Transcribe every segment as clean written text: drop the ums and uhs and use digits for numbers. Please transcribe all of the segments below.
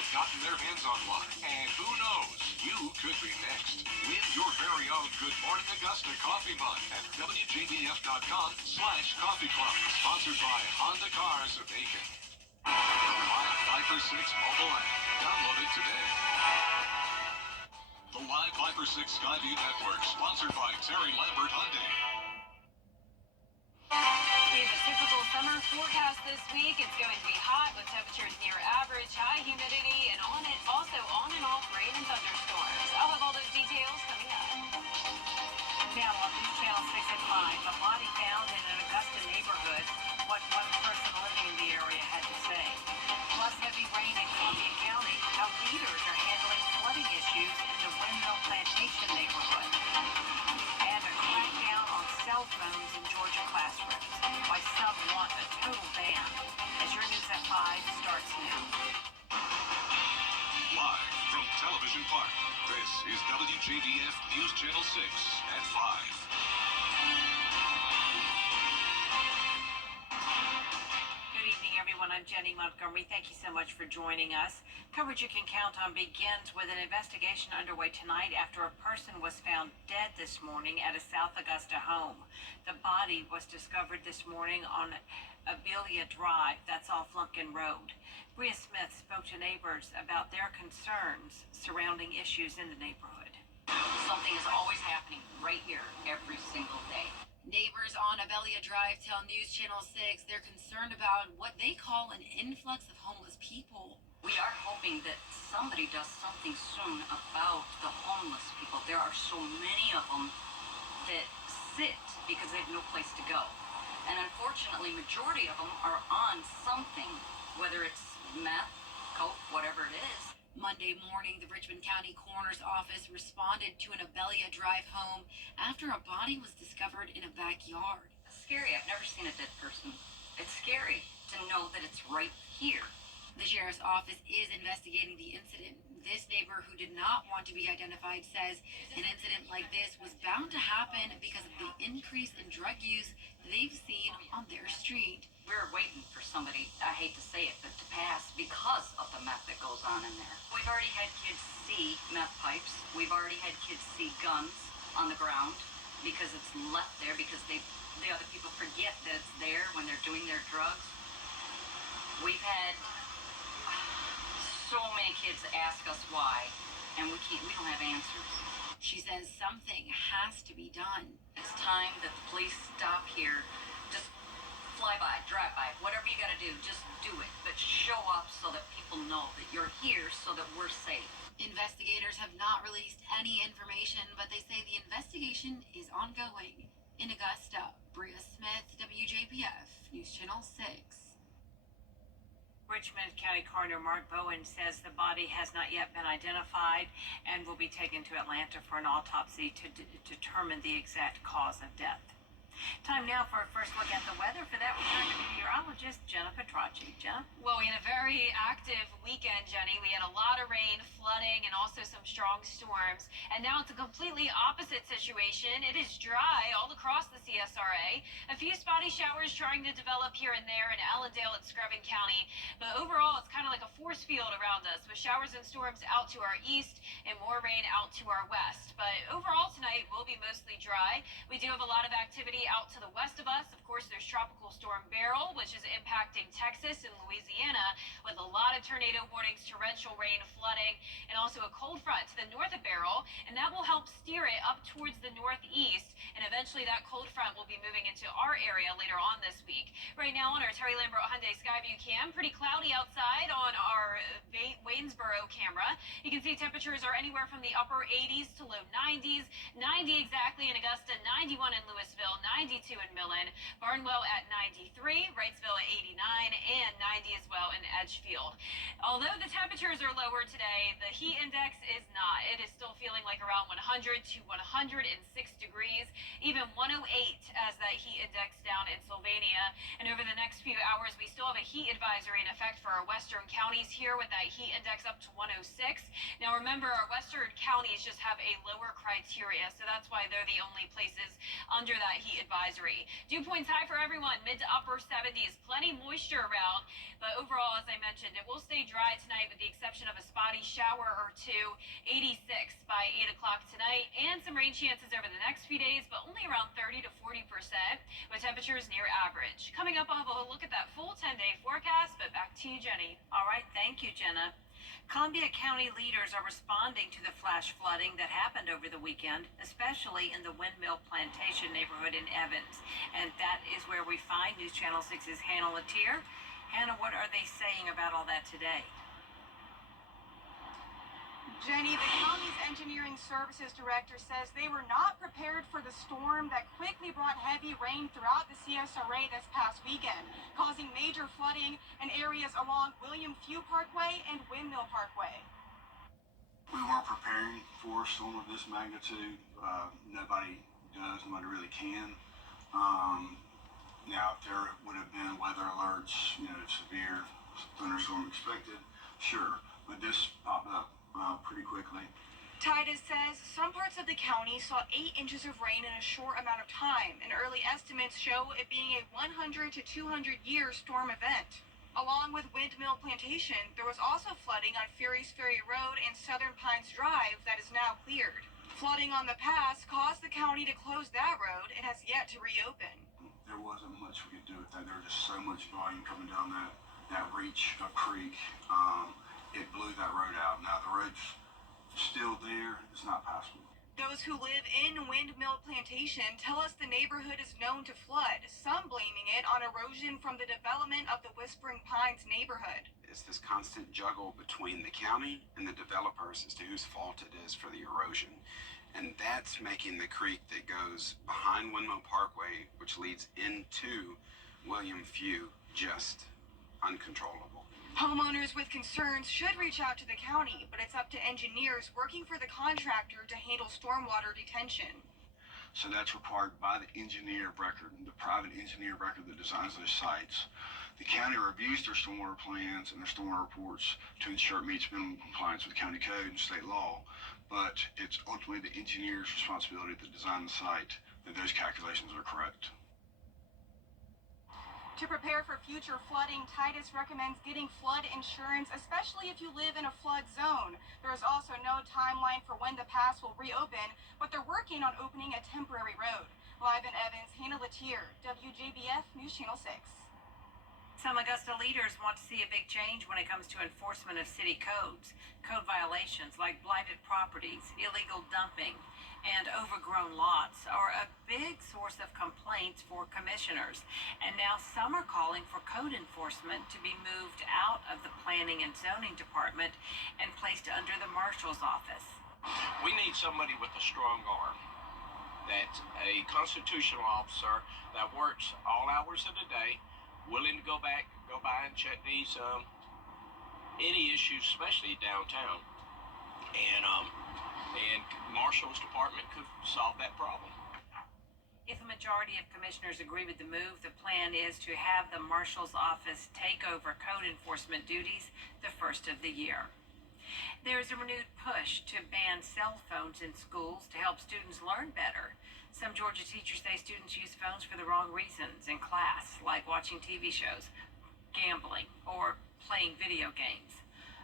have gotten their hands on one. And who knows, you could be next. Win your very own Good Morning Augusta coffee mug at WJBF.com/coffee club. Sponsored by Honda Cars of Aiken. The Live 5 for 6 mobile app. Download it today. The Live 5 for 6 Skyview Network, sponsored by Terry Lambert Hyundai. We have a typical summer forecast this week. It's going to be hot with temperatures near average, high humidity, and also on and off rain and thunderstorms. I'll have all those details coming up. Now on News Channel 6 at 5, a body found in an Augusta neighborhood. What one person living in the area had to say. Plus heavy rain in Columbia County. How leaders are handling flooding issues in the Windmill Plantation neighborhood. And a crackdown on cell phones in Georgia classrooms. Why some want a total ban. As your News at 5 starts now. Live from Television Park, this is WJBF News Channel 6 at 5. I'm Jenny Montgomery. Thank you so much for joining us. Coverage you can count on begins with an investigation underway tonight after a person was found dead this morning at a South Augusta home. The body was discovered this morning on Abelia Drive, that's off Lumpkin Road. Bria Smith spoke to neighbors about their concerns surrounding issues in the neighborhood. Something is always happening right here every single day. Neighbors on Abelia Drive tell News Channel 6 they're concerned about what they call an influx of homeless people. We are hoping that somebody does something soon about the homeless people. There are so many of them that sit because they have no place to go. And unfortunately, majority of them are on something, whether it's meth, coke, whatever it is. Monday morning, the Richmond County Coroner's Office responded to an Abelia Drive home after a body was discovered in a backyard. It's scary. I've never seen a dead person. It's scary to know that it's right here. The sheriff's office is investigating the incident. This neighbor, who did not want to be identified, says an incident like this was bound to happen because of the increase in drug use they've seen on their street. We're waiting for somebody, I hate to say it, but to pass because of the meth that goes on in there. We've already had kids see meth pipes. We've already had kids see guns on the ground because it's left there because the other people forget that it's there when they're doing their drugs. We've had so many kids ask us why, and we don't have answers. She says something has to be done. It's time that the police stop here. Just fly by, drive by, whatever you got to do, just do it. But show up so that people know that you're here so that we're safe. Investigators have not released any information, but they say the investigation is ongoing. In Augusta, Bria Smith, WJBF, News Channel 6. Richmond County Coroner Mark Bowen says the body has not yet been identified and will be taken to Atlanta for an autopsy to determine the exact cause of death. Time now for a first look at the weather. For that, we'll turn to meteorologist Jenna Petracci. Jenna? Well, we had a very active weekend, Jenny. We had a lot of rain, flooding, and also some strong storms. And now it's a completely opposite situation. It is dry all across the CSRA. A few spotty showers trying to develop here and there in Allendale and Screven County. But overall, it's kind of like a force field around us with showers and storms out to our east and more rain out to our west. But overall, tonight will be mostly dry. We do have a lot of activity out to the west of us. Of course, there's Tropical Storm Beryl, which is impacting Texas and Louisiana with a lot of tornado warnings, torrential rain, flooding, and also a cold front to the north of Beryl, and that will help steer it up towards the northeast, and eventually that cold front will be moving into our area later on this week. Right now on our Terry Lambert Hyundai Skyview cam, pretty cloudy outside on our Waynesboro camera. You can see temperatures are anywhere from the upper 80s to low 90s, 90 exactly in Augusta, 91 in Louisville, 92 in Millen, Barnwell at 93, Wrightsville at 89, and 90 as well in Edgefield. Although the temperatures are lower today, the heat index is not. It is still feeling like around 100 to 106 degrees, even 108 as that heat index down in Sylvania. And over the next few hours, we still have a heat advisory in effect for our western counties here with that heat index up to 106. Now remember, our western counties just have a lower criteria, so that's why they're the only places under that heat advisory. Dew points high for everyone, mid to upper 70s. Plenty moisture around. out. But overall, as I mentioned, it will stay dry tonight with the exception of a spotty shower or two. 86 by 8 o'clock tonight, and some rain chances over the next few days, but only around 30 to 40%, with temperatures near average. Coming up, I'll have a look at that full 10-day forecast, but back to you, Jenny. All right, thank you, Jenna. Columbia County leaders are responding to the flash flooding that happened over the weekend, especially in the Windmill Plantation neighborhood in Evans. And that is where we find News Channel 6's Hannah Latier. Hannah, what are they saying about all that today? Jenny, the county's engineering services director says they were not prepared for the storm that quickly brought heavy rain throughout the CSRA this past weekend, causing major flooding in areas along William Few Parkway and Windmill Parkway. We weren't preparing for a storm of this magnitude. Nobody does, nobody really can. Now, if there would have been weather alerts, severe thunderstorm expected, sure, but this popped up pretty quickly. Titus says some parts of the county saw 8 inches of rain in a short amount of time, and early estimates show it being a 100 to 200 year storm event. Along with Windmill Plantation, there was also flooding on Ferries Ferry Road and Southern Pines Drive that is now cleared. Flooding on the pass caused the county to close that road and has yet to reopen. There wasn't much we could do with that. There was just so much volume coming down that reach of creek. It blew that road out. Now the road's still there. It's not passable. Those who live in Windmill Plantation tell us the neighborhood is known to flood, some blaming it on erosion from the development of the Whispering Pines neighborhood. It's this constant juggle between the county and the developers as to whose fault it is for the erosion. And that's making the creek that goes behind Windmill Parkway, which leads into William Few, just uncontrollable. Homeowners with concerns should reach out to the county, but it's up to engineers working for the contractor to handle stormwater detention. So that's required by the engineer of record, the private engineer of record that designs those sites. The county reviews their stormwater plans and their stormwater reports to ensure it meets minimum compliance with county code and state law. But it's ultimately the engineer's responsibility to design the site that those calculations are correct. To prepare for future flooding, Titus recommends getting flood insurance, especially if you live in a flood zone. There is also no timeline for when the pass will reopen, but they're working on opening a temporary road. Live in Evans, Hannah Latier, WJBF News Channel 6. Some Augusta leaders want to see a big change when it comes to enforcement of city codes. Code violations like blighted properties, illegal dumping, and overgrown lots are a big source of complaints for commissioners. And now some are calling for code enforcement to be moved out of the Planning and Zoning Department and placed under the Marshal's office. We need somebody with a strong arm. That's a constitutional officer that works all hours of the day, willing to go by and check these any issues, especially downtown, and Marshal's department could solve that problem. If a majority of commissioners agree with the move, the plan is to have the Marshal's office take over code enforcement duties the first of the year. There is a renewed push to ban cell phones in schools to help students learn better. Some Georgia teachers say students use phones for the wrong reasons in class, like watching TV shows, gambling, or playing video games.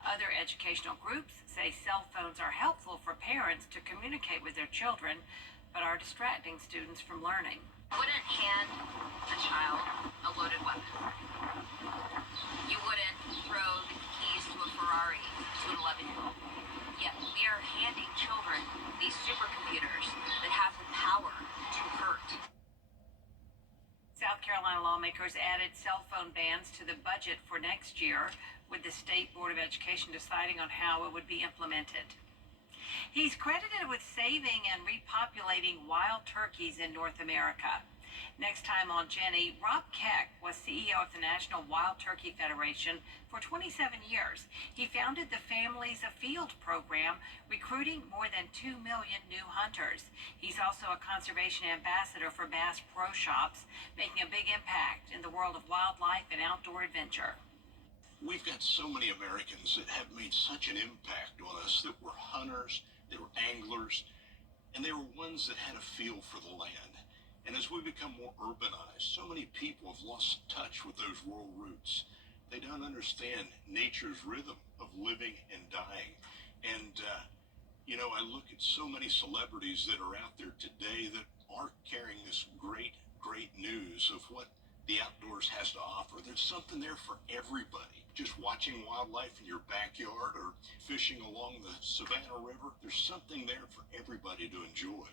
Other educational groups say cell phones are helpful for parents to communicate with their children, but are distracting students from learning. Wouldn't hand a child a loaded weapon. You wouldn't throw the keys to a Ferrari to an 11-year-old. Yet we are handing children these supercomputers that have the power to hurt. South Carolina lawmakers added cell phone bans to the budget for next year, with the State Board of Education deciding on how it would be implemented. He's credited with saving and repopulating wild turkeys in North America. Next time on Jenny, Rob Keck was CEO of the National Wild Turkey Federation for 27 years. He founded the Families Afield program, recruiting more than 2 million new hunters. He's also a conservation ambassador for Bass Pro Shops, making a big impact in the world of wildlife and outdoor adventure. We've got so many Americans that have made such an impact on us, that were hunters, they were anglers, and they were ones that had a feel for the land. And as we become more urbanized, so many people have lost touch with those rural roots. They don't understand nature's rhythm of living and dying. And, I look at so many celebrities that are out there today that are carrying this great, great news of what the outdoors has to offer. There's something there for everybody. Just watching wildlife in your backyard or fishing along the Savannah River, there's something there for everybody to enjoy.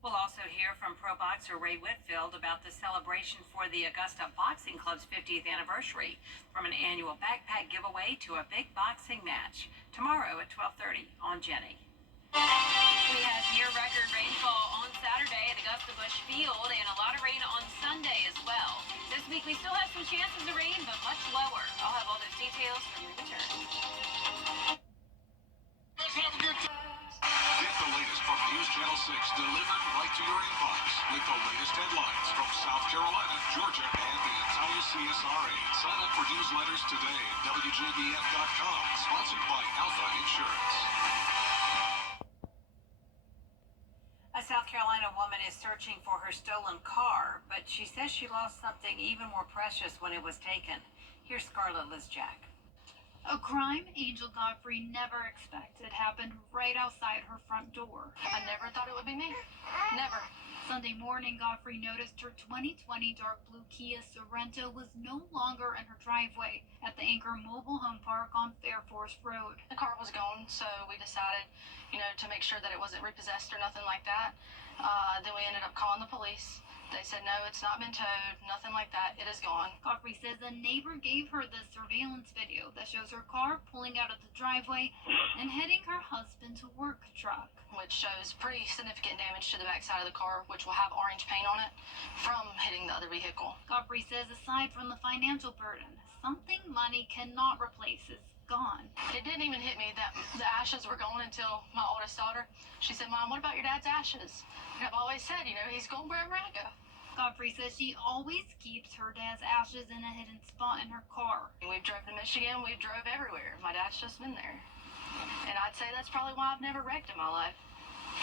We'll also hear from pro boxer Ray Whitfield about the celebration for the Augusta Boxing Club's 50th anniversary, from an annual backpack giveaway to a big boxing match, tomorrow at 12:30 on Jenny. We had near-record rainfall on Saturday at Augusta Busch Field and a lot of rain on Sunday as well. This week we still have some chances of rain, but much lower. I'll have all those details when we return. Let's have a good time. Get the latest from News Channel 6 delivered right to your inbox with the latest headlines from South Carolina, Georgia, and the entire CSRA. Sign up for newsletters today at WJBF.com. Sponsored by Alpha Insurance. A South Carolina woman is searching for her stolen car, but she says she lost something even more precious when it was taken. Here's Scarlett Lizjack. A crime Angel Godfrey never expected happened right outside her front door. I never thought it would be me. Never. Sunday morning, Godfrey noticed her 2020 dark blue Kia Sorento was no longer in her driveway at the Anchor Mobile Home Park on Fair Forest Road. The car was gone, so we decided, to make sure that it wasn't repossessed or nothing like that. Then we ended up calling the police. They said, no, it's not been towed, nothing like that. It is gone. Godfrey says a neighbor gave her the surveillance video that shows her car pulling out of the driveway and heading her husband's work truck, Which shows pretty significant damage to the backside of the car, which will have orange paint on it from hitting the other vehicle. Godfrey says aside from the financial burden, something money cannot replace is gone. It didn't even hit me that the ashes were gone until my oldest daughter. She said, Mom, what about your dad's ashes? And I've always said, he's going wherever I go. Godfrey says she always keeps her dad's ashes in a hidden spot in her car. We've drove to Michigan. We've drove everywhere. My dad's just been there. And I'd say that's probably why I've never wrecked in my life.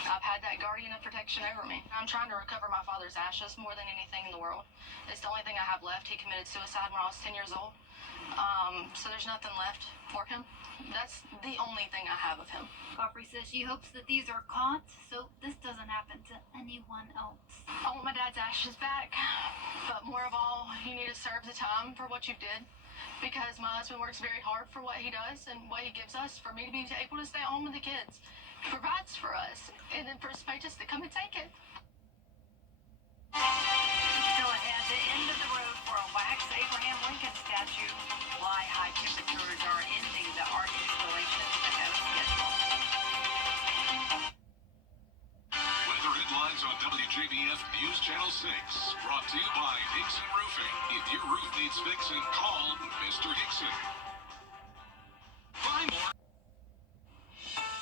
I've had that guardian of protection over me. I'm trying to recover my father's ashes more than anything in the world. It's the only thing I have left. He committed suicide when I was 10 years old. So there's nothing left for him. That's the only thing I have of him. Godfrey says she hopes that these are caught so this doesn't happen to anyone else. I want my dad's ashes back, but more of all, you need to serve the time for what you did, because my husband works very hard for what he does and what he gives us for me to be able to stay home with the kids. He provides for us, and then for Spade just to come and take it. Still ahead, the end of the road for a wax Abraham Lincoln statue. Why high temperatures are ending the art installations ahead of schedule. Weather headlines on WJBF News Channel 6. Brought to you by Hickson Roofing. If your roof needs fixing, call Mr. Hickson. Buy more.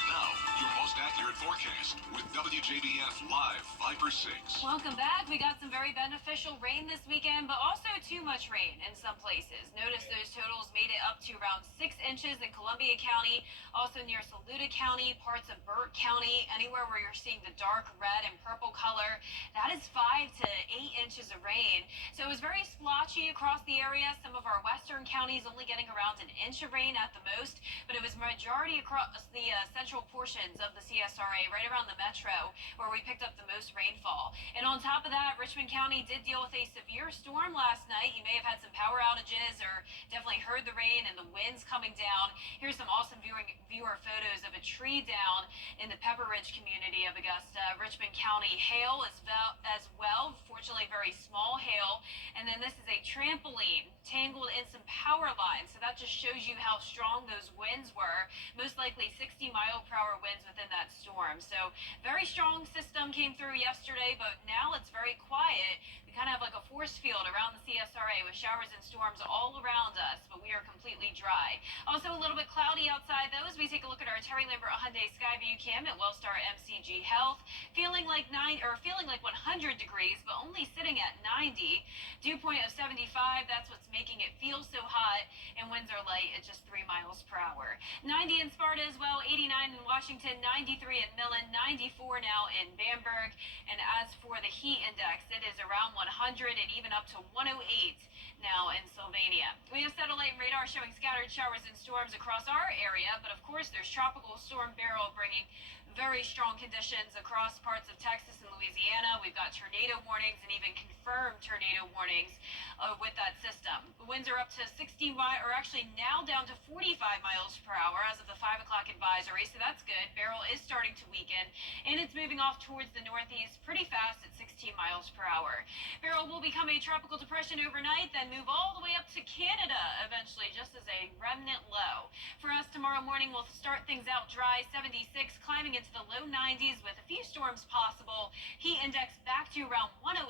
Now, your most accurate forecast with WJBF Live 5/6. Welcome back. We got some very beneficial rain this weekend, but also too much rain in some places. Notice those totals made it up to around 6 inches in Columbia County, also near Saluda County, parts of Burt County, anywhere where you're seeing the dark red and purple color. That is 5 to 8 inches of rain. So it was very splotchy across the area. Some of our western counties only getting around an inch of rain at the most, but it was majority across the central portions of the CSRA, right around the metro, where we picked up the most rainfall. And on top of that, Richmond County did deal with a severe storm last night. You may have had some power outages or definitely heard the rain and the winds coming down. Here's some awesome viewer photos of a tree down in the Pepper Ridge community of Augusta. Richmond County hail as well, fortunately very small hail. And then this is a trampoline tangled in some power lines. So that just shows you how strong those winds were. Most likely 60-mile-per-hour winds within that storm. So very strong system came through yesterday, but now it's very quiet. We kind of have like a force field around the CSRA with showers and storms all around us, but we are completely dry. Also a little bit cloudy outside though as we take a look at our Terry Lambert Hyundai Skyview Cam at Wellstar MCG Health. Feeling like 100 degrees, but only sitting at 90. Dew point of 75, that's what's making it feel so hot, and winds are light at just 3 miles per hour. 90 in Sparta as well, 89 in Washington, 93 in Millen, 94 now in Bamberg. And as for the heat index, it is around 100 and even up to 108 now in Sylvania. We have satellite and radar showing scattered showers and storms across our area, but of course there's Tropical Storm Beryl bringing very strong conditions across parts of Texas and Louisiana. We've got tornado warnings and even confirmed tornado warnings with that system. The winds are up to 60 miles, or actually now down to 45 miles per hour as of the 5 o'clock advisory, so that's good. Beryl is starting to weaken, and it's moving off towards the northeast pretty fast at 16 miles per hour. Beryl will become a tropical depression overnight, then move all the way up to Canada eventually, just as a remnant low. For us tomorrow morning, we'll start things out dry, 76, climbing into the low 90s with a few storms possible. Heat index back to around 108.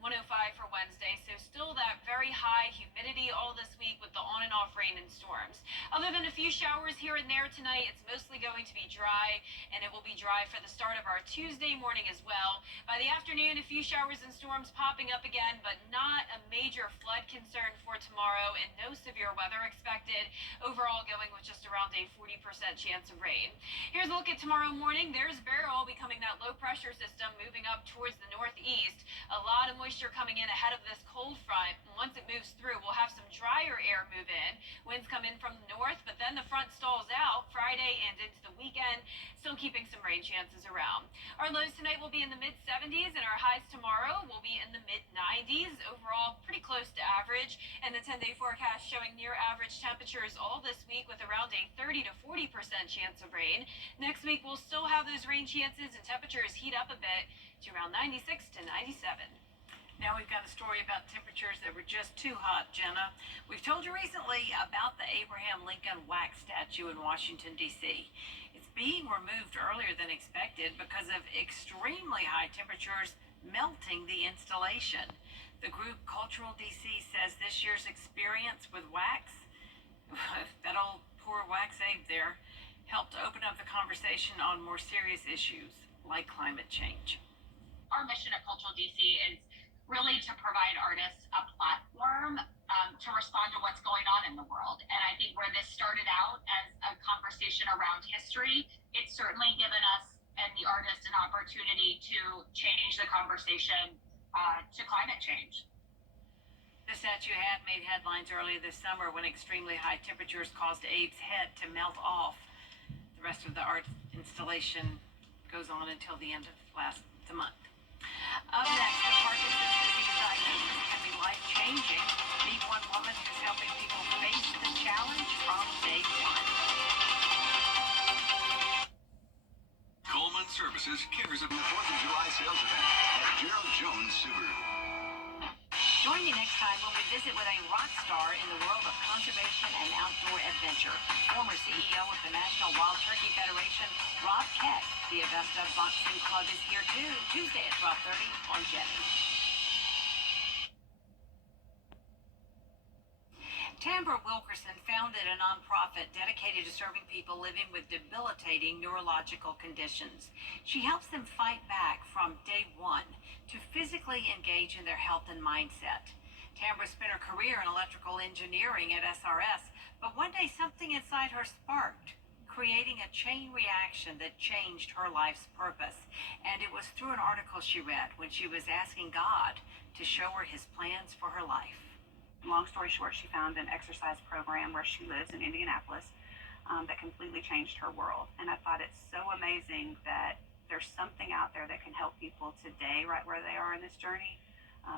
105 for Wednesday, so still that very high humidity all this week with the on and off rain and storms. Other than a few showers here and there tonight, it's mostly going to be dry, and it will be dry for the start of our Tuesday morning as well. By the afternoon, a few showers and storms popping up again, but not a major flood concern for tomorrow, and no severe weather expected. Overall, going with just around a 40% chance of rain. Here's a look at tomorrow morning. There's Beryl becoming that low pressure system moving up towards the northeast. A lot of moisture coming in ahead of this cold front. And once it moves through, we'll have some drier air move in. Winds come in from the north, but then the front stalls out Friday and into the weekend, still keeping some rain chances around. Our lows tonight will be in the mid-70s, and our highs tomorrow will be in the mid-90s. Overall, pretty close to average, and the 10-day forecast showing near average temperatures all this week with around a 30 to 40% chance of rain. Next week, we'll still have those rain chances, and temperatures heat up a bit to around 96 to 97. Now we've got a story about temperatures that were just too hot, Jenna. We've told you recently about the Abraham Lincoln wax statue in Washington, D.C. It's being removed earlier than expected because of extremely high temperatures melting the installation. The group Cultural D.C. says this year's experience with wax, that old poor wax ape there, helped open up the conversation on more serious issues like climate change. Our mission at Cultural DC is really to provide artists a platform to respond to what's going on in the world. And I think where this started out as a conversation around history, it's certainly given us and the artists an opportunity to change the conversation to climate change. The statue had made headlines earlier this summer when extremely high temperatures caused Abe's head to melt off. The rest of the art installation goes on until the end of the month. Up next, the Parkinson's disease diagnosis can be life-changing. Meet one woman who's helping people face the challenge from day one. Coleman Services cares about the 4th of July sales event at Gerald Jones Subaru. Join me next time when we visit with a rock star in the world of conservation and outdoor adventure. Former CEO of the National Wild Turkey Federation, Rob Keck. The Augusta Boxing Club is here too, Tuesday at 12:30 on Jenny. Tambra Wilkerson founded a nonprofit dedicated to serving people living with debilitating neurological conditions. She helps them fight back from day one to physically engage in their health and mindset. Tambra spent her career in electrical engineering at SRS, but one day something inside her sparked, creating a chain reaction that changed her life's purpose. And it was through an article she read when she was asking God to show her his plans for her life. Long story short, she found an exercise program where she lives in Indianapolis that completely changed her world. And I thought it's so amazing that there's something out there that can help people today, right where they are in this journey,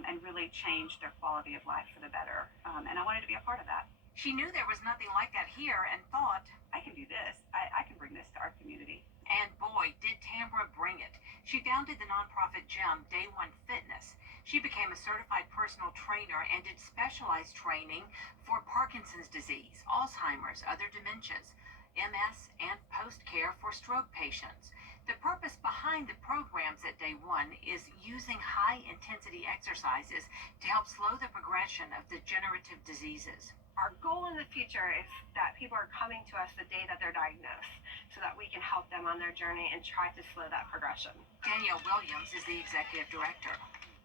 and really change their quality of life for the better. And I wanted to be a part of that. She knew there was nothing like that here and thought, I can do this. I can bring this to our community. and boy, did Tambra bring it. She founded the nonprofit gym Day One Fitness. She became a certified personal trainer and did specialized training for Parkinson's disease, Alzheimer's, other dementias, MS, and post-care for stroke patients. The purpose behind the programs at Day One is using high-intensity exercises to help slow the progression of degenerative diseases. Our goal in the future is that people are coming to us the day that they're diagnosed so that we can help them on their journey and try to slow that progression. Danielle Williams is the executive director.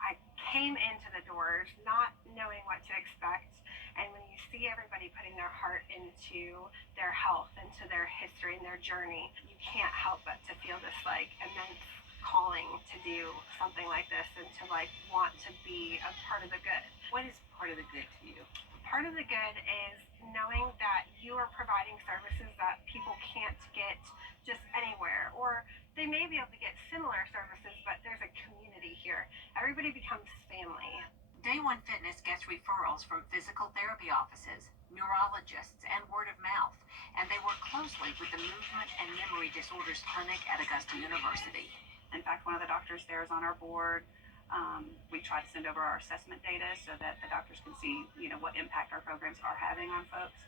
I came into the doors not knowing what to expect, and when you see everybody putting their heart into their health, into their history and their journey, you can't help but to feel this like immense calling to do something like this and to like want to be a part of the good. What is part of the good to you? Part of the good is knowing that you are providing services that people can't get just anywhere, or they may be able to get similar services, but there's a community here. Everybody becomes family. Day One Fitness gets referrals from physical therapy offices, neurologists, and word of mouth, and they work closely with the Movement and Memory Disorders Clinic at Augusta University. In fact, one of the doctors there is on our board. We try to send over our assessment data so that the doctors can see, what impact our programs are having on folks.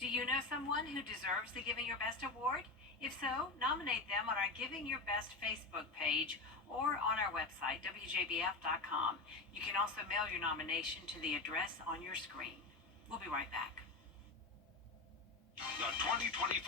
Do you know someone who deserves the Giving Your Best award? If so, nominate them on our Giving Your Best Facebook page or on our website, WJBF.com. You can also mail your nomination to the address on your screen. We'll be right back. The 2024